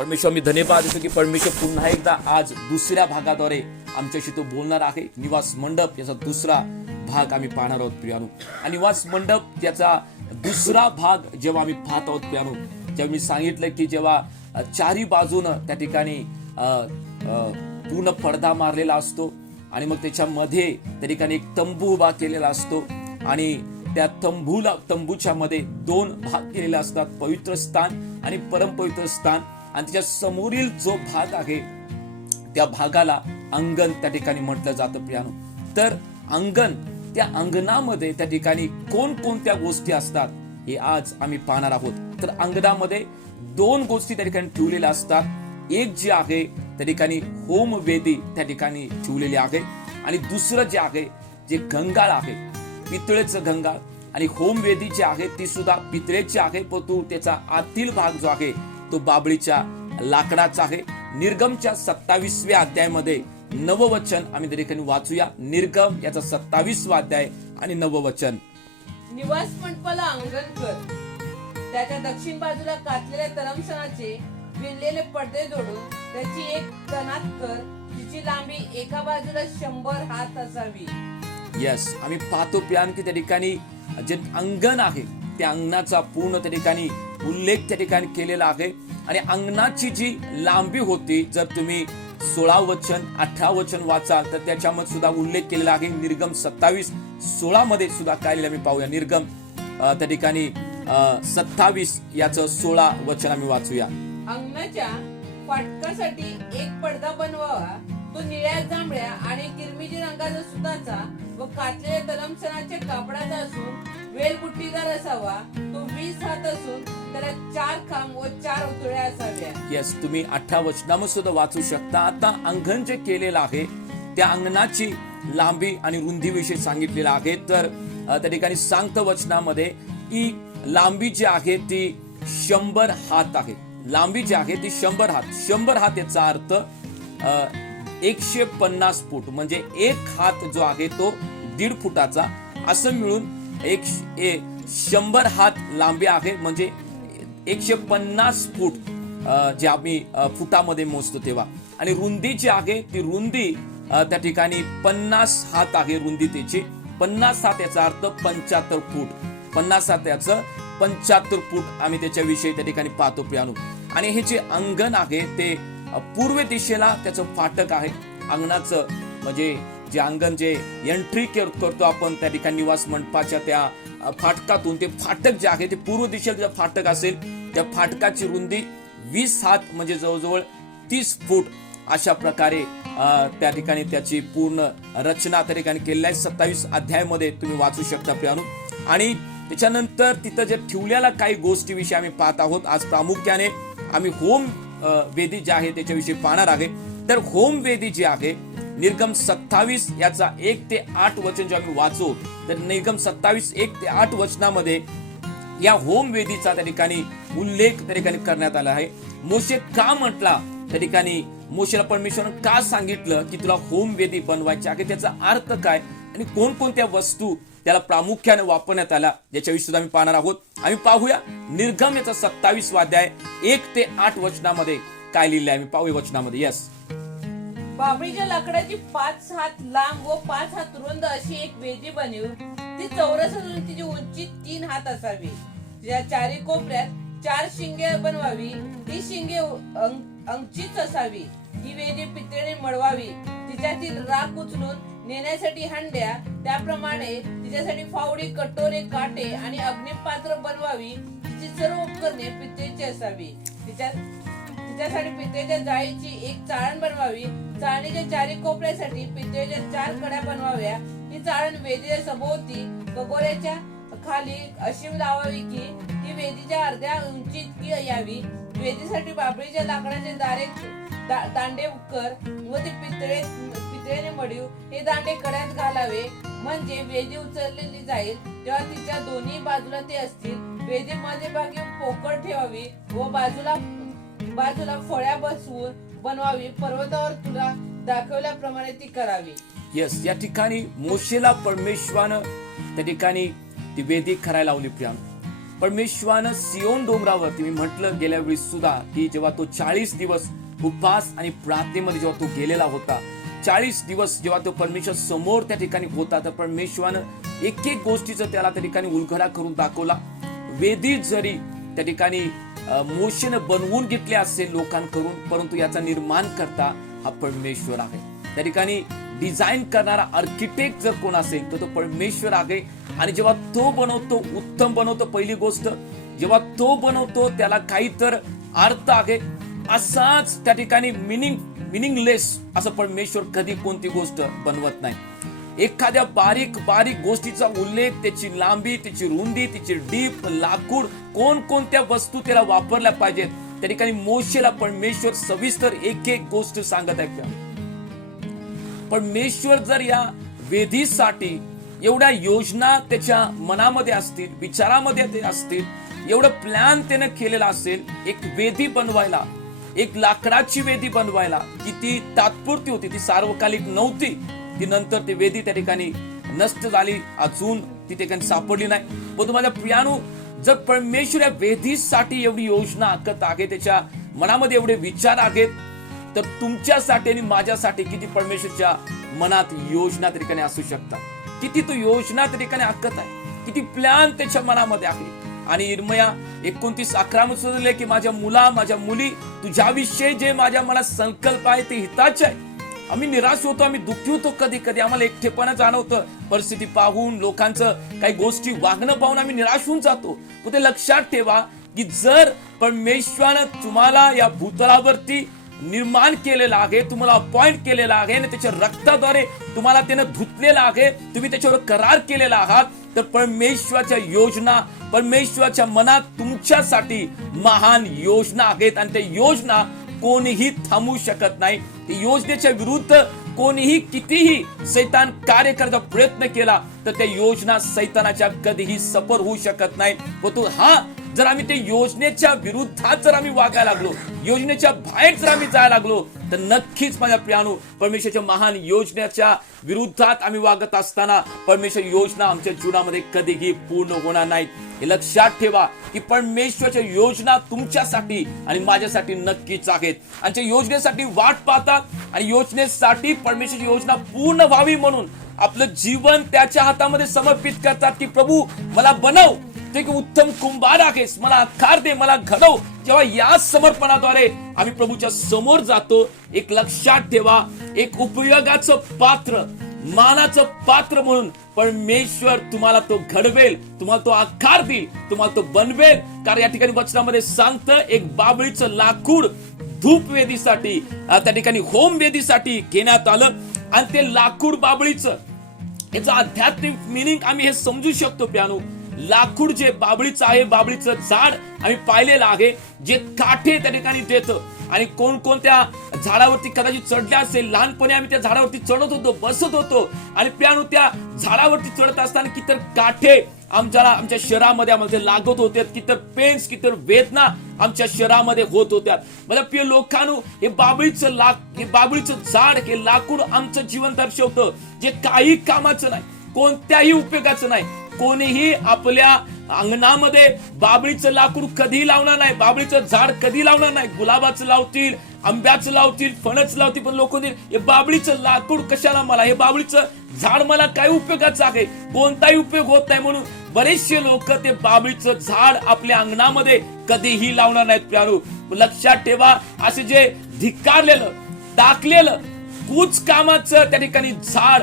परमेश्वर मी धन्यवाद देतो की परमेश्वर पुन्हा एकदा आज दुसऱ्या भागाद्वारे आमच्याशी तो बोलणार आहे. निवास मंडप याचा दुसरा भाग आम्ही पाहणार आहोत प्रियानो. आणि निवास मंडप याचा दुसरा भाग जेव्हा आम्ही पाहत आहोत प्रियानो, जेव्हा मी सांगितलं की जेव्हा चारी बाजूनं त्या ठिकाणी पूर्ण पडदा मारलेला असतो आणि मग त्याच्यामध्ये त्या ठिकाणी एक तंबू उभा केलेला असतो आणि त्या तंबूच्या मध्ये दोन भाग केलेले असतात, पवित्र स्थान आणि परमपवित्र स्थान. आणि त्याच्या समोरील जो भाग आहे त्या भागाला अंगण त्या ठिकाणी म्हटलं जातं प्रियानो. तर अंगण, त्या अंगणामध्ये त्या ठिकाणी कोणकोणत्या गोष्टी असतात हे आज आम्ही पाहणार आहोत. तर अंगणामध्ये दोन गोष्टी त्या ठिकाणी ठेवलेल्या असतात. एक जी आहे त्या ठिकाणी होमवेदी त्या ठिकाणी ठेवलेली आहे आणि दुसरं जे आहे जे गंगाळ आहे, पितळेचं गंगाळ. आणि होमवेदी जी आहे ती सुद्धा पितळेची आहे, परंतु त्याचा आतील भाग जो आहे तो बाबळीच्या लाकडाचा आहे. निर्गमच्या 27व्या अध्यायामध्ये नववचन आम्ही त्या ठिकाणी वाचूया. निर्गम याचा 27वा अध्याय आणि नववचन. निवास मंडपाला अंगण कर, त्याच्या दक्षिण बाजूला कातलेल्या तलमसणाचे विणलेले पडदे जोडून त्याची एक तणात कर, तिची लांबी एका बाजूला 100 हात असावी. यस, आम्ही पाहतो प्यान की त्या ठिकाणी जे अंगण आहे त्या अंगणाचा पूर्ण त्या ठिकाणी उल्लेख त्या ठिकाणी केलेला आहे. आणि अंगणाची जी लांबी होती, जर तुम्ही 16 वचन 18 वचन वाचाल तर त्याच्यामध्ये सुद्धा उल्लेख केलेला आहे. निर्गम 27:16 मध्ये सुद्धा काय लिहिलं आम्ही पाहूया. निर्गम त्या ठिकाणी 27 याचं 16 वचन आम्ही वाचूया. अंगणाच्या फाटकासाठी एक पडदा बनवावा, तो निळ्या, जांभळ्या आणि किरमिजी रंगाचा सुताचा व कातलेल्या तलमसणाच्या कापडाचा असून वेलबुट्टीदार असावा. तो 20 हात असून त्याला 4 खांब व 4 उतळ्या असाव्या. यस, तुम्ही 18 वचनामध्ये सुद्धा वाचू शकता. आता अंगण जे केलेलं आहे त्या अंगणाची लांबी आणि रुंदीविषयी सांगितलेलं आहे. तर त्या ठिकाणी सांगतं वचनामध्ये की लांबी जी आहे ती 100 हात आहे. लांबी जी आहे ती 100 हात. 100 हात याचा अर्थ 150 फूट, म्हणजे एक हात जो आहे तो 1.5 फुटाचा, असं मिळून 100 हात लांबी आहे. म्हणजे 150 फूट जे आम्ही फुटामध्ये मोजतो तेव्हा. आणि रुंदी जी आहे ती रुंदी त्या ठिकाणी 50 हात आहे. रुंदी त्याची 50 हात याचा अर्थ 75 फूट. 50 हात याचं 75 फूट आम्ही त्याच्याविषयी त्या ठिकाणी पाहतो प्रियानो. आणि हे जे अंगण आहे ते पूर्व दिशेला त्याचं फाटक आहे. अंगणाचं म्हणजे जे अंगण जे एंट्री करतो आपण त्या ठिकाणी निवास मंडपाच्या त्या फाटकातून, ते फाटक जे आहे ते पूर्व दिशेला फाटक असेल. त्या फाटकाची रुंदी 20 हात म्हणजे जवळजवळ 30 फूट अशा प्रकारे त्या ठिकाणी त्याची पूर्ण रचना त्या ठिकाणी केलेली आहे. 27 अध्यायामध्ये तुम्ही वाचू शकता प्रियानो. आणि त्याच्यानंतर तिथं जे ठेवलेल्या काही गोष्टीविषयी आम्ही पाहत आहोत. आज प्रामुख्याने आम्ही होम वेदी जी आहे त्याच्याविषयी पाहणार आहे. तर होम वेदी जी आहे निर्गम 27 याचा 1 ते 8 वचन जे आम्ही वाचू, तर निर्गम 27 1 ते 8 वचनामध्ये या होम वेदीचा त्या ठिकाणी उल्लेख त्या ठिकाणी करण्यात आला आहे. मोशे का म्हटला, त्या ठिकाणी मोशेला परमेश्वरानं का सांगितलं की तुला होम वेदी बनवायची आहे, त्याचा अर्थ काय आणि कोणकोणत्या वस्तू त्याला प्रामुख्याने वापरण्यात आल्या याच्याविषयी सुद्धा आम्ही पाहणार आहोत. आम्ही पाहूया निर्गम याचा 27वा अध्याय 1 ते 8 वचनामध्ये काय लिहिलंय आम्ही पाहूया वचनामध्ये. यस, बाबळीच्या लाकडाची 5 हात लांब व 5 हात रुंद अशी एक वेदी बनवू. ती चौरस असून तिची उंची 3 हात असावी. तिच्या चारी कोपऱ्यात 4 शिंगे बनवावी. ती शिंगे अंगचीच असावी. ही वेदी पितळेने मळवावी. तिच्यातील राख उचलून नेण्यासाठी हंड्या, त्याप्रमाणे तिच्यासाठी फावडी, कटोरे, काटे आणि अग्निपात्र बनवावी. तिची सर्व उपकरणे पितळेची असावी. तिच्यासाठी पितळेच्या जाळीची एक चाळण बनवावी. चाळणीच्या चारी कोपऱ्यासाठी पितळेच्या 4 कड्या बनवाव्या. ही चाळण वेदीच्या सभोवती कगोऱ्याच्या खाली अशी लावावी की ती वेदीच्या अर्ध्या उंची इतकी यावी. वेदीसाठी बाबळीच्या लाकडाचे दांडे कर व ते पितळेने मळीव. हे दांडे कड्यात घालावे, म्हणजे वेदी उचललेली जाईल तेव्हा तिच्या दोन्ही बाजूला ते असतील. वेदी मध्यभागी पोकळ ठेवावी व बाजूला फळ्या बसवून बनवावी. पर्वतावर तुला दाखवल्याप्रमाणे ती करावी. यस, या ठिकाणी मोशेला परमेश्वरानं त्या ठिकाणी ती वेदी करायला लावली प्रियानो. परमेश्वरानं सियोन डोंगरावरती, मी म्हटलं गेल्या वेळी सुद्धा की जेव्हा तो 40 दिवस उपवास आणि प्रार्थनेमध्ये जेव्हा तो गेलेला होता, 40 दिवस जेव्हा तो परमेश्वर समोर त्या ठिकाणी होता, तर परमेश्वरानं एक एक गोष्टीचं त्याला त्या ठिकाणी उलगडा करून दाखवला. वेदी जरी त्या ठिकाणी मोशेनं बनवून घेतले असेल लोकांकडून, परंतु याचा निर्माण करता हा परमेश्वर आहे. त्या ठिकाणी डिझाईन करणारा आर्किटेक्ट जर कोण असेल तर तो परमेश्वर आहे. आणि जेव्हा तो बनवतो, उत्तम बनवतो. पहिली गोष्ट, जेव्हा तो बनवतो त्याला काही तर अर्थ आहे. असाच त्या ठिकाणी मिनिंगलेस असं परमेश्वर कधी कोणती गोष्ट बनवत नाही. एखाद्या बारीक बारीक गोष्टीचा उल्लेख, त्याची लांबी, त्याची रुंदी, त्याची डीप, लाकूड, कोणकोणत्या वस्तू त्याला वापरल्या पाहिजेत, त्या ठिकाणी मोशेला परमेश्वर सविस्तर एक एक गोष्ट सांगत आहे. परमेश्वर जर या वेदीसाठी एवढ्या योजना त्याच्या मनामध्ये असतील, विचारामध्ये ते असतील, एवढं प्लॅन त्याने केलेला असेल, एक वेदी बनवायला, एक लाकडाची वेदी बनवायला, की ती तात्पुरती होती, ती सार्वकालिक नव्हती. ती नंतर ती वेदी त्या ठिकाणी नष्ट झाली, अजून ती ठिकाणी सापडली नाही. पण माझ्या प्रियानो, जर परमेश्वर या वेदीसाठी एवढी योजना आखत आहे, त्याच्या मनामध्ये एवढे विचार आहेत, तर तुमच्यासाठी आणि माझ्यासाठी किती परमेश्वरच्या मनात योजना त्या ठिकाणी असू शकतात, किती तो योजना त्या ठिकाणी आखत आहे, किती प्लॅन त्याच्या मनामध्ये आहे. आणि इर्मया 29:11 सुचले की माझ्या मुली, तुझ्याविषयी जे माझ्या मनात संकल्प आहे ते हिताचे आहे. आम्ही निराश होतो, आम्ही दुःखी होतो, कधी कधी आम्हाला एकटेपणा जाणवतं, परिस्थिती पाहून, लोकांचं काही गोष्टी वागणं पाहून आम्ही निराश होऊन जातो. पण ते लक्षात ठेवा की जर परमेश्वरानं तुम्हाला या भूतलावरती निर्माण केलेला आहे, तुम्हाला अपॉइंट केलेला आहे आणि त्याच्या रक्ताद्वारे तुम्हाला त्यानं धुतलेला आहे, तुम्ही त्याच्यावर करार केलेला आहात, तर परमेश्वराच्या योजना, परमेश्वराच्या मनात तुमच्यासाठी महान योजना आहेत. आणि त्या योजना कोणीही थांबवू शकत नाही. त्या योजनेच्या विरुद्ध कोणीही कितीही सैतान कार्य करायचा प्रयत्न केला तर त्या योजना सैतानाच्या कधीही सफल होऊ शकत नाही. जर आम्ही त्या योजनेच्या विरुद्धात जर आम्ही वागायला लागलो, योजनेच्या बाहेर जर आम्ही जायला लागलो, तर नक्कीच माझ्या प्रियानो, परमेश्वराच्या महान योजनेच्या विरुद्धात आम्ही वागत असताना परमेश्वर योजना आमच्या जीवनामध्ये कधीही पूर्ण होणार नाही. हे लक्षात ठेवा की परमेश्वराच्या योजना तुमच्यासाठी आणि माझ्यासाठी नक्कीच आहेत. आणि त्या योजनेसाठी वाट पाहतात आणि योजनेसाठी परमेश्वराची योजना पूर्ण व्हावी म्हणून आपलं जीवन त्याच्या हातामध्ये समर्पित करतात की प्रभू मला बनव, ते की उत्तम कुंभार आहेस, मला आकार दे, मला घडव. जेव्हा या समर्पणाद्वारे आम्ही प्रभूच्या समोर जातो, एक लक्षात ठेवा, एक उपयोगाचं पात्र, मानाचं पात्र म्हणून परमेश्वर तुम्हाला तो घडवेल, तुम्हाला तो आकार देईल, तुम्हाला तो बनवेल. कारण या ठिकाणी वचनामध्ये सांगतं, एक बाबळीचं लाकूड धूप वेदीसाठी, त्या ठिकाणी होम वेदीसाठी घेण्यात आलं. आणि ते लाकूड बाबळीचं, याचं आध्यात्मिक मिनिंग आम्ही हे समजू शकतो प्यानो. लाकूड जे बाबळीचं आहे, बाबळीचं झाड आम्ही पाहिलेलं आहे, जे काठे त्या ठिकाणी देतं. आणि कोणकोणत्या झाडावरती कदाचित चढले असेल, लहानपणी आम्ही त्या झाडावरती चढत होतो, बसत होतो, आणि प्यानो त्या झाडावरती चढत असताना कितर काठे आमच्या शरीरामध्ये आम्हाला लागत होते, कितर पेन्स, कितर वेदना आमच्या शरीरामध्ये होत होत्या. मला प्रिय लोकांनो, हे बाबळीचं झाड, हे लाकूड आमचं जीवन दर्शवतं, जे काही कामाचं नाही, कोणत्याही उपयोगाचं नाही. कोणीही आपल्या अंगणामध्ये बाबळीचं लाकूड कधी लावणार नाही, बाबळीचं झाड कधी लावणार नाही. गुलाबाचं लावतील, आंब्याचं लावतील, फणस लावतील, पण लोक हे बाबळीचं लाकूड कशाला, मला हे बाबळीचं झाड मला काय उपयोगाचं आहे, कोणताही उपयोग होत नाही म्हणून बरेचसे लोक ते बाबळीचं झाड आपल्या अंगणामध्ये कधीही लावणार नाहीत. प्यारू, लक्षात ठेवा, असे जे धिक्कारलेलं, टाकलेलं, कुच कामाचं त्या ठिकाणी झाड,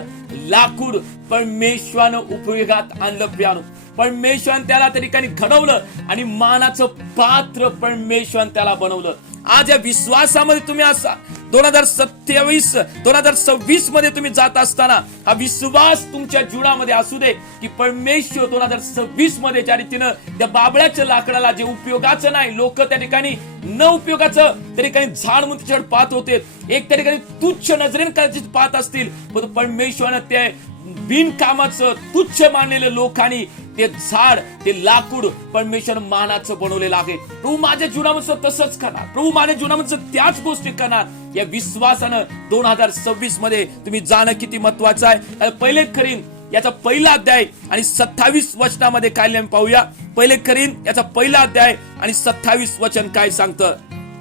लाकूड परमेश्वरानं उपयोगात आणलं. प्यानो, परमेश्वरानं त्याला त्या ठिकाणी घडवलं आणि मानाचं पात्र परमेश्वरानं त्याला बनवलं. आज या विश्वासामध्ये तुम्ही असा 2026 मध्ये तुम्ही जात असताना हा विश्वास तुमच्या जीवनामध्ये असू दे की परमेश्वर 2026 मध्ये ज्या रीतीनं त्या बाबळ्याच्या लाकडाला, जे उपयोगाचं नाही, लोक त्या ठिकाणी न उपयोगाचं त्या ठिकाणी झाड म्हणून त्याच्यावर पाहत होते, एक त्या ठिकाणी तुच्छ नजरेने कदाचित पाहत असतील, पण परमेश्वरानं ते बिनकामाचं, तुच्छ मानलेलं लोकांनी ते झाड, ते लाकूड परमेश्वर मानाचं बनवलेलं आहे. प्रभू माझ्या जीवनामध्ये तसंच करणार, प्रभू माझ्या जीवनामध्ये त्याच गोष्टी करणार. या विश्वासानं 2026 मध्ये तुम्ही जाणं किती महत्वाचं आहे. पहिले खरीन याचा पहिला अध्याय आणि 27 वचनामध्ये काय पाहूया. पहिले करीन याचा पहिला अध्याय आणि 27 वचन काय सांगतं?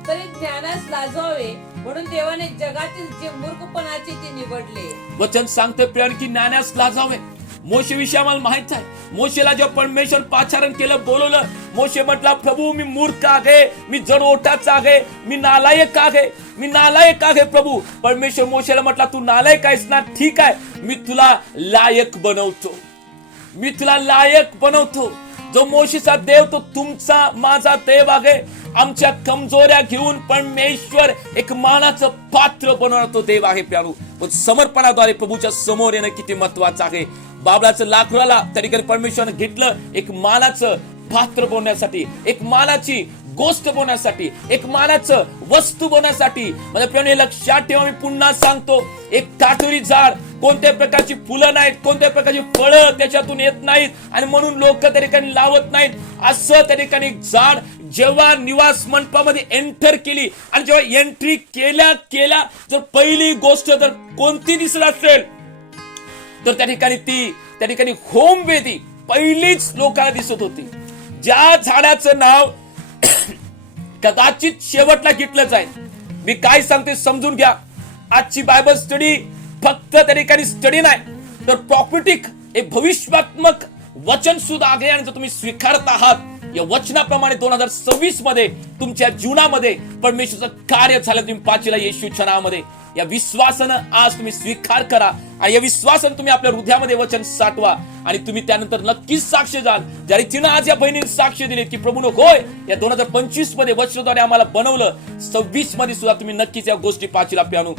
तरी ज्ञानास लाजवावे म्हणून देवाने जगातील जे मूर्खपणाचे ते निवडले. वचन सांगते प्रिय की ज्ञानास लाजावे. मोशे विषयी आम्हाला माहित आहे. मोशेला जेव्हा परमेश्वर पाचारण केलं, बोलवलं, मोशे म्हटला, प्रभू मी मूर्ख आहे, मी जड ओठाचा आहे, मी नालायक आहे, मी नालायक आहे प्रभू. परमेश्वर मोशेला म्हटला, तू नालायक आहेस ना, ठीक आहे, मी तुला लायक बनवतो, मी तुला लायक बनवतो. जो मोशेचा देव तो तुमचा माझा देव आहे. आमच्या कमजोऱ्या घेऊन परमेश्वर एक मानाचं पात्र बनवणार तो देव आहे प्यारू. पण समर्पणाद्वारे प्रभूच्या समोर येणं किती महत्वाचं आहे. बाबळाचं लाकडाला त्या ठिकाणी परमेश्वरानं घेतलं एक मानाचं पात्र बनवण्यासाठी, एक मानाची गोष्ट बनवण्यासाठी, एक मानाचं वस्तू बनवण्यासाठी. म्हणजे प्रियाने लक्षात ठेवा, मी पुन्हा सांगतो, एक काटेरी झाड कोणत्या प्रकारची फुलं नाहीत, कोणत्या प्रकारची फळं त्याच्यातून येत नाहीत आणि म्हणून लोक त्या ठिकाणी लावत नाहीत. असं त्या ठिकाणी झाड जेव्हा निवास मंडपामध्ये एंटर केली आणि जेव्हा एंट्री केल्या जर पहिली गोष्ट जर कोणती दिसत असेल तर त्या ठिकाणी होमवेदी पहिलीच लोकांना दिसत होती. ज्या झाडाचं नाव कदाचित शेवटला घेतलं जाईल. मी काय सांगते समजून घ्या. आजची बायबल स्टडी फक्त त्या ठिकाणी स्टडी नाही तर प्रॉफिटिक एक भविष्यात्मक वचन सुद्धा आहे. आणि जर तुम्ही स्वीकारत आहात या वचनाप्रमाणे 2026 मध्ये तुमच्या जीवनामध्ये परमेश्वराचं कार्य झालं. तुम्ही पाचीला येशूच्या नावामध्ये या विश्वासानं आज तुम्ही स्वीकार करा आणि या विश्वासानं तुम्ही आपल्या हृदयामध्ये वचन साठवा आणि तुम्ही त्यानंतर नक्कीच साक्ष द्याल. ज्या रीतीनं आज या बहिणीने साक्ष दिले की प्रभूनं होय या 2025 मध्ये वचनाद्वारे आम्हाला बनवलं, 26 मध्ये सुद्धा तुम्ही नक्कीच या गोष्टी पाचीला प्यानू.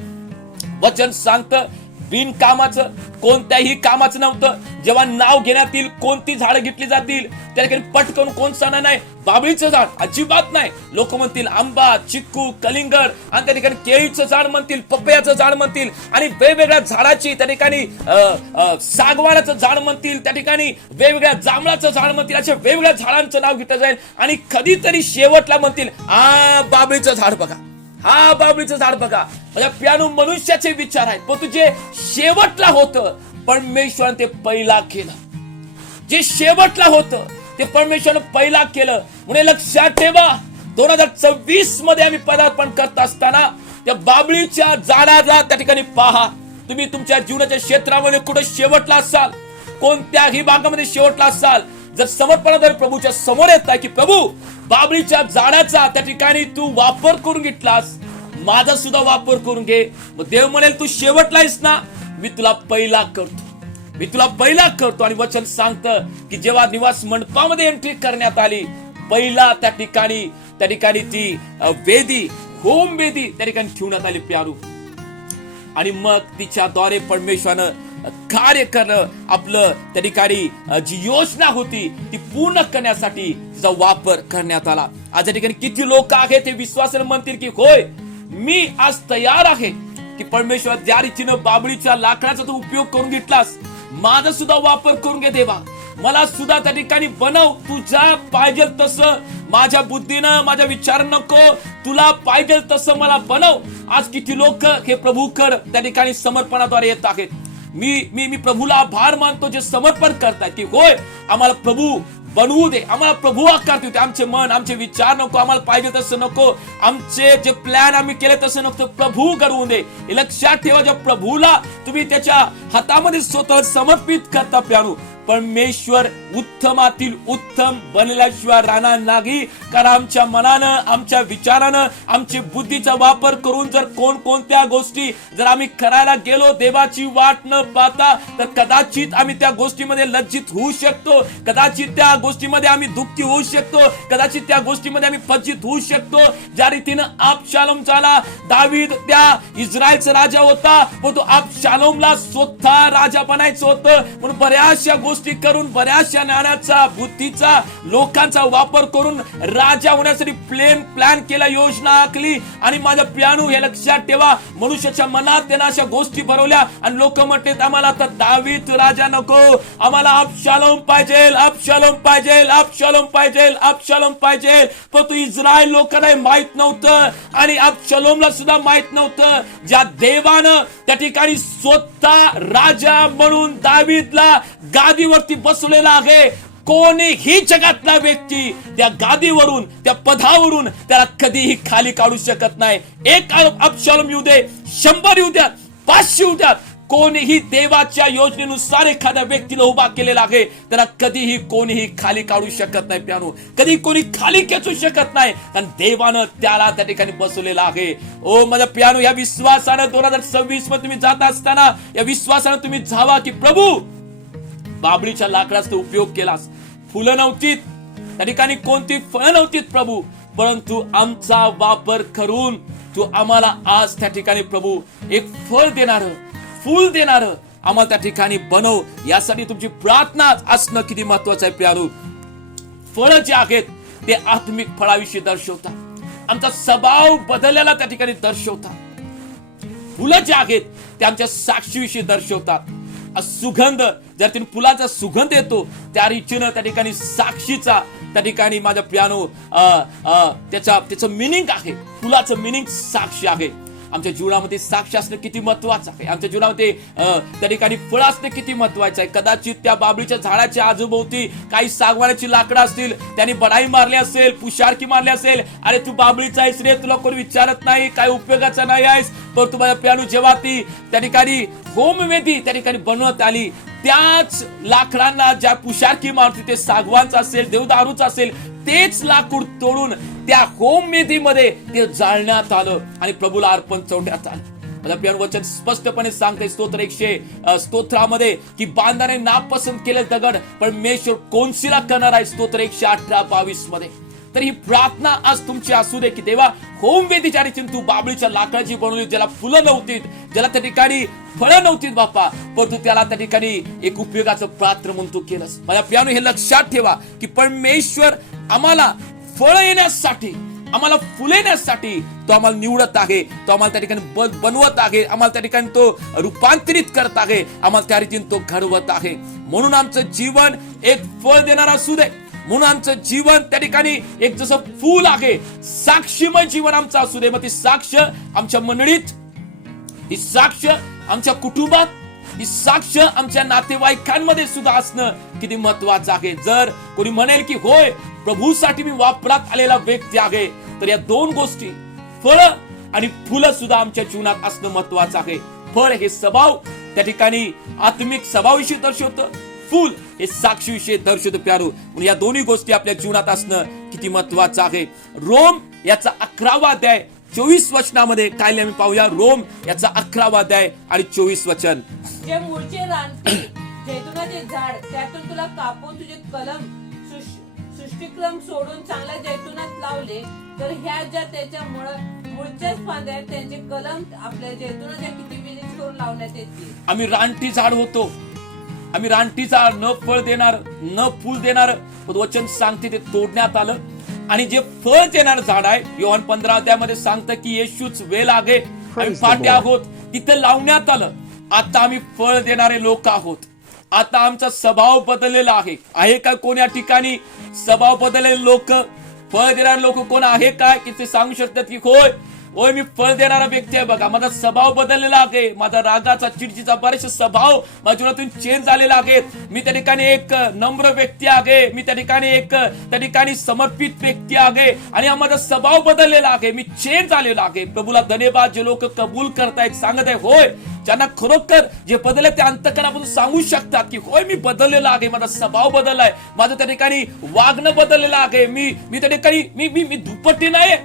वचन सांगतं बिनकामाचं कोणत्याही कामाचं नव्हतं. जेव्हा नाव घेण्यात येईल कोणती झाडं घेतली जातील त्या ठिकाणी पटकन कोण सांगणार नाही बाबळीचं झाड, अजिबात नाही. लोक म्हणतील आंबा, चिक्कू, कलिंगड आणि त्या ठिकाणी केळीचं झाड म्हणतील, पपयाचं झाड म्हणतील आणि वेगवेगळ्या झाडाची त्या ठिकाणी सागवानाचं झाड म्हणतील, त्या ठिकाणी वेगवेगळ्या जांभळाचं झाड म्हणतील. अशा वेगवेगळ्या झाडांचं नाव घेतलं जाईल आणि कधीतरी शेवटला म्हणतील बाबळीचं झाड बघा, हा बाबळीचं झाड बघा. म्हणजे प्यानू मनुष्याचे विचार आहेत, पण तुझे शेवटला होतं परमेश्वरानं ते पहिला केलं. जे शेवटला होतं ते परमेश्वरानं पहिला केलं. म्हणून लक्षात ठेवा 2026 मध्ये आम्ही पदार्पण करत असताना त्या बाबळीच्या झाडाला त्या ठिकाणी पहा. तुम्ही तुमच्या जीवनाच्या क्षेत्रामध्ये कुठे शेवटला असाल, कोणत्याही भागामध्ये शेवटला असाल, जर समर्पणाद्वारे प्रभूच्या समोर येत आहे की प्रभू बाबळीच्या झाडाचा त्या ठिकाणी तू वापर करून घेतलास, माझा सुद्धा वापर करून घे. मग देव म्हणेल तू शेवटला आहेस ना, मी तुला पहिला करतो, मी तुला पहिला करतो. आणि वचन सांगतं की जेव्हा निवास मंडपामध्ये एंट्री करण्यात आली पहिला त्या ठिकाणी ती वेदी, होम वेदी त्या ठिकाणी ठेवण्यात आली प्यारू. आणि मग तिच्याद्वारे परमेश्वरानं कार्य करणं आपलं त्या ठिकाणी जी योजना होती ती पूर्ण करण्यासाठी तिचा वापर करण्यात आला. आज या ठिकाणी किती लोक आहेत ते विश्वासाने म्हणतील की होय मी आज तयार आहे की परमेश्वर ज्या रीतीनं बाबळीच्या लाकडाचा तू उपयोग करून घेतलास, माझा सुद्धा वापर करून घे देवा, मला सुद्धा त्या ठिकाणी बनव तुझ्या पाहिजे तसं, माझ्या बुद्धीनं माझ्या विचार नको, तुला पाहिजे तसं मला बनव. आज किती लोक हे प्रभूकडे त्या ठिकाणी समर्पणाद्वारे येत आहेत. मी प्रभूला आभार मानतो जे समर्पण करतायत की होय आम्हाला प्रभू बनवू दे, आम्हाला प्रभू आकार देऊ दे. आमचे मन, आमचे विचार नको, आम्हाला पाहिजे तसं नको, आमचे जे प्लॅन आम्ही केले तसं नको, प्रभू घडवू दे. हे लक्षात ठेवा, ज्या प्रभूला तुम्ही त्याच्या हातामध्ये स्वतः समर्पित करता प्यारू, परमेश्वर उत्तमातील उत्तम बनल्याशिवाय राहणार नाही. कारण आमच्या मनानं, आमच्या विचारानं, आमच्या बुद्धीचा वापर करून जर कोणत्या गोष्टी जर आम्ही करायला गेलो देवाची वाट न पाहता तर कदाचित आम्ही त्या गोष्टीमध्ये लज्जित होऊ शकतो, कदाचित त्या गोष्टीमध्ये आम्ही दुःखी होऊ शकतो, कदाचित त्या गोष्टीमध्ये आम्ही पज्जित होऊ शकतो. ज्या रीतीनं अबशालोम झाला, दावीद त्या इस्रायलचा राजा होता पण तो अबशालोमला स्वतः राजा बनायचं होतं. म्हणून बऱ्याचशा गोष्टी करून, बऱ्याचशा ज्ञानाचा, बुद्धीचा, लोकांचा वापर करून राजा होण्यासाठी प्लॅन केला, योजना आखली. आणि माझ्या प्यानू हे लक्षात ठेवा, मनुष्याच्या मनात त्यांना अशा गोष्टी भरवल्या आणि लोक म्हणतात आम्हाला आता दावीद राजा नको, आम्हाला अबशालोम पाहिजे, अबशालोम पाहिजे, अबशालोम पाहिजे, अबशालोम पाहिजे. पण तो इस्रायल लोकांना माहित नव्हतं आणि अबशालोमला सुद्धा माहित नव्हतं ज्या देवानं त्या ठिकाणी स्वतः राजा म्हणून दावीदला गादीवरती बसवलेला आहे कोणीही जगातला व्यक्ती त्या गादीवरून, त्या पदावरून त्याला कधीही खाली काढू शकत नाही. एक अबशालोम येऊ दे, 100 येऊ द्या, 500 येऊ द्या, कोणीही देवाच्या योजनेनुसार एखाद्या व्यक्तीला उभा केलेला आहे, त्याला कधीही कोणीही खाली काढू शकत नाही. प्यानो, कधी कोणी खाली खेचू शकत नाही, कारण देवानं त्याला त्या ठिकाणी बसवलेला आहे. ओ माझा प्यानो, या विश्वासानं 2026 मध्ये तुम्ही जात असताना या विश्वासानं तुम्ही जावा की प्रभू, बाबळीच्या लाकडाचा उपयोग केलास, फुलं नव्हती त्या ठिकाणी, कोणती फळं नव्हती प्रभू, परंतु आमचा वापर करून तू आम्हाला आज त्या ठिकाणी प्रभू एक फळ देणार, फूल देणार आम्हाला त्या ठिकाणी बनव. यासाठी तुमची प्रार्थना असणं किती महत्वाचं आहे प्यारो. फळं जे आहेत ते आत्मिक फळाविषयी दर्शवतात, आमचा स्वभाव बदललेला त्या ठिकाणी दर्शवतात. फुलं जे आहेत ते आमच्या साक्षीविषयी दर्शवतात. सुगंध, जर तीन फुलाचा सुगंध येतो त्या रीतीनं त्या ठिकाणी साक्षीचा त्या ठिकाणी माझ्या प्यानो त्याचं मिनिंग आहे. फुलाचं मिनिंग साक्षी आहे. आमच्या जीवनामध्ये साक्ष असणं किती महत्वाचं आहे. आमच्या जीवनामध्ये त्या ठिकाणी फळ असणं किती महत्वाचं आहे. कदाचित त्या बाबळीच्या झाडाच्या आजूभोवती काही सागवानाची लाकडं असतील, त्यांनी बडाई मारली असेल, पुशारकी मारली असेल, अरे तू बाबळीचा आहेस रे, तुला कोणी विचारत नाही, काय उपयोगाचा नाही आहेस. पण तुम्हाला प्यानो, जेव्हा ती त्या ठिकाणी होमवेदी त्या ठिकाणी बनवत आली, त्याच लाकडांना ज्या पुशारकी मारती ते सागवानचं असेल, देवदारूचं असेल, तेच लाकूड तोडून त्या होमवेदीमध्ये ते जाळण्यात आलं आणि प्रभूला अर्पण चढवण्यात आलं. मला प्यानो वचन स्पष्टपणे सांगते स्तोत्र 100 स्तोत्रामध्ये की बांधाने नापसंत केले दगड परमेश्वर कोणसीला करणार आहे. स्तोत्र 118:22 मध्ये. तर ही प्रार्थना आज तुमची असू दे की देवा, होमवेदीच्या रीतीने तू बाबळीच्या लाकडाची बनवली, ज्याला फुलं नव्हती, ज्याला त्या ठिकाणी फळं नव्हती बाप्पा, पण तू त्याला त्या ठिकाणी एक उपयोगाचं पात्र म्हणून तू केलंस. माझ्या प्यानो, हे लक्षात ठेवा की परमेश्वर आम्हाला फळ येण्यासाठी, आम्हाला फुले येण्यासाठी तो आम्हाला निवडत आहे, तो आम्हाला त्या ठिकाणी बनवत आहे, आम्हाला त्या ठिकाणी तो रूपांतरित करत आहे, आम्हाला त्या रीतीने तो घडवत आहे. म्हणून आमचं जीवन एक फळ देणार असू दे, म्हणून आमचं जीवन त्या ठिकाणी एक जसं फूल आहे, साक्षीमय जीवन आमचं असू दे. मग ती साक्ष आमच्या मंडळीत, ही साक्ष आमच्या कुटुंबात, ही साक्ष आमच्या नातेवाईकांमध्ये सुद्धा असणं किती महत्वाचं आहे. जर कोणी म्हणेल की होय प्रभूसाठी मी वापरात आलेला व्यक्ती आहे, तर या दोन गोष्टी, फळ आणि फुलं सुद्धा आमच्या जीवनात असणं महत्वाचं आहे. फळ हे स्वभाव त्या ठिकाणी आत्मिक स्वभावाविषयी दर्शवतं, फूल हे साक्षीविषयी दर्शवतं प्यारो. या दोन्ही गोष्टी आपल्या जीवनात असणं किती महत्वाचं आहे. रोम याचा 11वा अध्याय 24 वचनामध्ये काय आम्ही पाहूया. रोम याचा 11वा अध्याय आणि 24 वचन. जे मूळचे रानटी जैतुनाचे झाड, त्यातून तुला कापून तुझे कलम सृष्टिक्रम सोडून चांगल्या जैतुनात लावले, तर ह्या ज्या त्याच्या मूळच्याच फांद्या त्यांचे कलम आपल्या जैतुनाच्या किती विनिश करून लावण्यात येतील. आम्ही रानटी झाड होतो, आम्ही रानटी झाड, न फळ देणार, न फूल देणार, वचन सांगते ते तोडण्यात आलं. आणि जे फळ देणार झाड आहे, योहान 15 अध्यायामध्ये सांगतं की येशूच वेल आहे, आम्ही फाटे आहोत, तिथे लावण्यात आलं. आता आम्ही फळ देणारे लोक आहोत. आता आमचा स्वभाव बदललेला आहे का कोण या ठिकाणी स्वभाव बदललेले लोक, फळ देणारे लोक कोण आहे काय की ते सांगू शकतात की होय होय मी फळ देणारा व्यक्ती आहे, बघा माझा स्वभाव बदललेला आहे, माझा रागाचा चिडचिचा बरेचसे स्वभाव माझ्या जीवनातून चेंज झालेला आहे, मी त्या ठिकाणी एक नम्र व्यक्ती आहे, मी त्या ठिकाणी समर्पित व्यक्ती आहे आणि माझा स्वभाव बदललेला आहे, मी चेंज झालेला आहे. प्रभूला धन्यवाद. जे लोक कबूल करतायत, सांगत आहे होय, ज्यांना खरोखर जे बदलले ते अंतःकरणापासून सांगू शकतात की होय मी बदललेला आहे, माझा स्वभाव बदललाय, माझं त्या ठिकाणी वागणं बदललेलं आहे, मी त्या ठिकाणी मी दुपट्टी नाही,